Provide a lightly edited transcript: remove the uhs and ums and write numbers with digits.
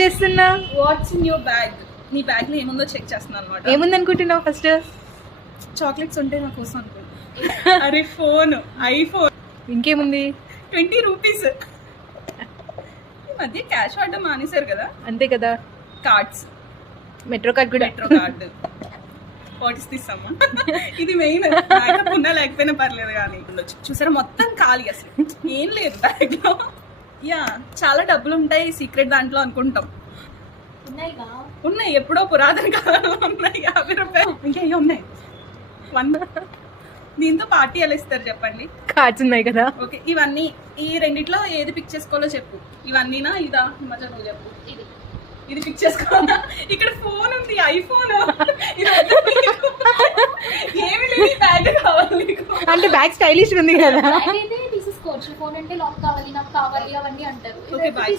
చేస్తున్నా what's in your bag? నీ bag లో ఏముందో చెక్ చేస్తున్నాను అనమాట. ఏముంది అనుకుంటున్నావు ఫస్ట్? చాక్లెట్స్ ఉంటే నా కోసం అనుకో. అరే ఫోన్, ఐఫోన్. ఇంకేముంది? 20 రూపీస్. ఈ మధ్య క్యాష్ వాడడం మానేశారు కదా. అంతే కదా. కార్డ్స్, మెట్రో కార్డ్ కూడా. Metro card. What is this అమ్మా? ఇది మెయిన్. ఉన్నా లేకపోయినా పర్లేదు కానీ చూసారా మొత్తం ఖాళీ, అసలు ఏం లేదు బ్యాగ్ లో. యా, చాలా డబ్బులు ఉంటాయి సీక్రెట్ దాంట్లో అనుకుంటాం. ఉన్నాయి, ఎప్పుడో పురాతన కాలంలో ఉన్నాయి. 50 రూపాయలు ఇంకా ఉన్నాయి. 100. దీంతో పార్టీ ఎలా ఇస్తారు చెప్పండి? కార్డ్స్ ఉన్నాయి కదా. ఓకే, ఇవన్నీ ఈ రెండిట్లో ఏది పిక్ చేసుకోవాలో చెప్పు. ఇవన్నీనా ఇదా? హిమజ నువ్వు చెప్పు. ఇది పిక్ చేసుకోవాలా? ఇక్కడ ఫోన్ ఉంది, ఐఫోన్. ఏమి లేదు, బ్యాగ్ కావాలి నీకు. అంటే బ్యాగ్ స్టైలిష్ ఉంది కదా. తీసుకోవచ్చు. ఫోన్ అంటే లాక్ కావాలి, నాకు కావాలి అవన్నీ అంటారు. Okay, bye.